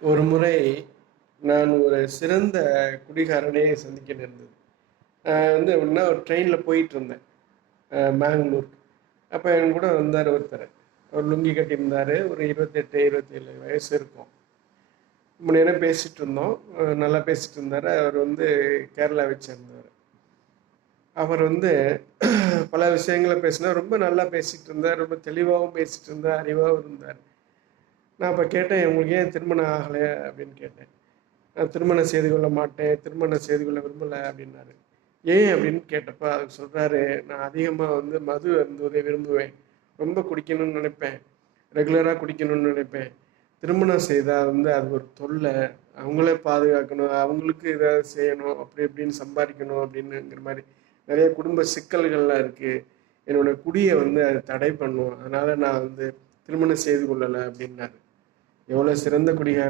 ஒரு முறை நான் ஒரு சிறந்த குடிகாரனை சந்திக்க நேர்ந்தது. வந்து எப்படின்னா ஒரு ட்ரெயினில் போயிட்டு இருந்தேன் மேங்களூர். அப்போ என் கூட வந்தார் ஒருத்தர். அவர் லுங்கி கட்டியிருந்தார். ஒரு 28 27 வயசு இருக்கும். ரொம்ப நேரம் பேசிகிட்டு இருந்தோம். நல்லா பேசிகிட்டு இருந்தார். அவர் வந்து கேரளாவை சேர்ந்தவர். அவர் வந்து பல விஷயங்களை பேசினார். ரொம்ப நல்லா பேசிகிட்டு இருந்தார். ரொம்ப தெளிவாகவும் பேசிகிட்டு இருந்தார். அறிவாகவும் இருந்தார். நான் அப்போ கேட்டேன், உங்களுக்கு ஏன் திருமணம் ஆகலை அப்படின்னு கேட்டேன். நான் திருமணம் செய்து கொள்ள மாட்டேன், திருமணம் செய்து கொள்ள விரும்பலை அப்படின்னாரு. ஏன் அப்படின்னு கேட்டப்ப அவர் சொல்கிறாரு, நான் அதிகமாக வந்து மது அருந்துவதை விரும்புவேன். ரொம்ப குடிக்கணும்னு நினைப்பேன். ரெகுலராக குடிக்கணும்னு நினைப்பேன். திருமணம் செய்தால் வந்து அது ஒரு தொல்லை. அவங்களே பாதுகாக்கணும், அவங்களுக்கு ஏதாவது செய்யணும், அப்படி இப்படின்னு சம்பாதிக்கணும் அப்படின்னுங்கிற மாதிரி நிறைய குடும்ப சிக்கல்கள்லாம் இருக்குது. என்னோட குடியை வந்து அது தடை பண்ணும். அதனால் நான் வந்து திருமணம் செய்து கொள்ளலை அப்படின்னாரு. எவ்வளோ சிறந்த குடிகாரர்!